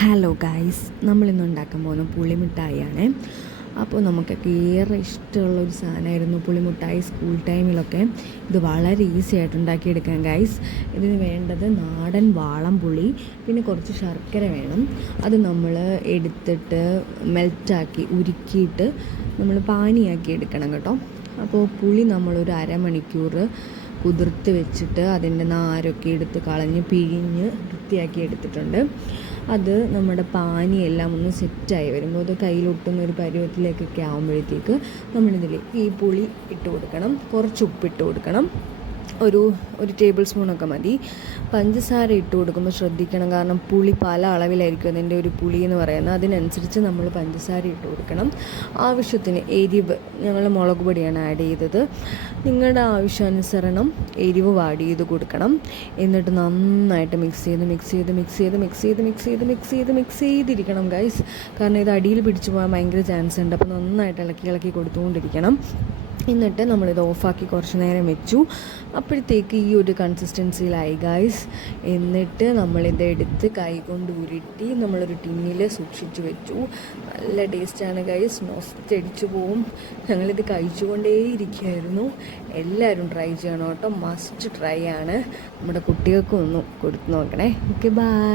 Hello guys നമ്മളിന്ന് ഉണ്ടാക്കാൻ പോകുന്ന പുളിമിഠായിയാണ് അപ്പോൾ നമുക്കൊക്കെ ഏറെ ഇഷ്ടമുള്ള ഒരു സാധനമായിരുന്നു പുളിമിഠായി സ്കൂൾ ടൈമിലൊക്കെ ഇത് വളരെ ഈസി ആയിട്ട് ഉണ്ടാക്കിയെടുക്കാം ഗായ്സ് ഇതിന് വേണ്ടത് നാടൻ വാളം പുളി പിന്നെ കുറച്ച് ശർക്കര വേണം. അത് നമ്മൾ എടുത്തിട്ട് മെൽറ്റാക്കി ഉരുക്കിയിട്ട് നമ്മൾ പാനിയാക്കി എടുക്കണം കേട്ടോ. അപ്പോൾ പുളി നമ്മളൊരു അരമണിക്കൂർ കുതിർത്ത് വെച്ചിട്ട് അതിന്റെ നാരൊക്കെ എടുത്ത് കളഞ്ഞ് പിഴിഞ്ഞ് വൃത്തിയാക്കി എടുത്തിട്ടുണ്ട്. അത് നമ്മുടെ പാനിയെല്ലാം ഒന്ന് സെറ്റായി വരുമ്പോൾ അത് കയ്യിലൊട്ടുന്ന ഒരു പരുവത്തിലേക്കൊക്കെ ആകുമ്പോഴത്തേക്ക് നമ്മളിതിൽ ഈ പുളി ഇട്ട് കൊടുക്കണം. കുറച്ച് ഉപ്പിട്ട് കൊടുക്കണം. ഒരു ഒരു ടേബിൾ സ്പൂണൊക്കെ മതി. പഞ്ചസാര ഇട്ട് കൊടുക്കുമ്പോൾ ശ്രദ്ധിക്കണം. കാരണം പുളി പല അളവിലായിരിക്കും അതിന്റെ ഒരു പുളി എന്ന് പറയുന്നത്. അതിനനുസരിച്ച് നമ്മൾ പഞ്ചസാര ഇട്ട് കൊടുക്കണം. ആവശ്യത്തിന് എരിവ് ഞങ്ങൾ മുളക് പൊടിയാണ് ആഡ് ചെയ്തത്. നിങ്ങളുടെ ആവശ്യാനുസരണം എരിവ് ആഡ് ചെയ്ത് കൊടുക്കണം. എന്നിട്ട് നന്നായിട്ട് മിക്സ് ചെയ്ത് മിക്സ് ചെയ്ത് മിക്സ് ചെയ്ത് മിക്സ് ചെയ്ത് മിക്സ് ചെയ്ത് മിക്സ് ചെയ്ത് മിക്സ് ചെയ്തിരിക്കണം ഗൈസ് കാരണം ഇത് അടിയിൽ പിടിച്ചു പോകാൻ ഭയങ്കര ചാൻസ് ഉണ്ട്. അപ്പോൾ നന്നായിട്ട് ഇളക്കി ഇളക്കി കൊടുത്തുകൊണ്ടിരിക്കണം. എന്നിട്ട് നമ്മളിത് ഓഫാക്കി കുറച്ച് നേരം വെച്ചു. അപ്പോഴത്തേക്ക് ഈ ഒരു കൺസിസ്റ്റൻസിയിലായി ഗായ്സ് എന്നിട്ട് നമ്മളിത് എടുത്ത് കൈ കൊണ്ട് ഉരുട്ടി നമ്മളൊരു ടിന്നിൽ സൂക്ഷിച്ചു വെച്ചു. നല്ല ടേസ്റ്റാണ് ഗൈസ് നൊസ്റ്റടിച്ചു പോവും. ഞങ്ങളിത് കഴിച്ചുകൊണ്ടേയിരിക്കുകയായിരുന്നു. എല്ലാവരും ട്രൈ ചെയ്യണം കേട്ടോ. മസ്റ്റ് ട്രൈ ആണ്. നമ്മുടെ കുട്ടികൾക്കും ഒന്ന് കൊടുത്തു നോക്കണേ. Okay bye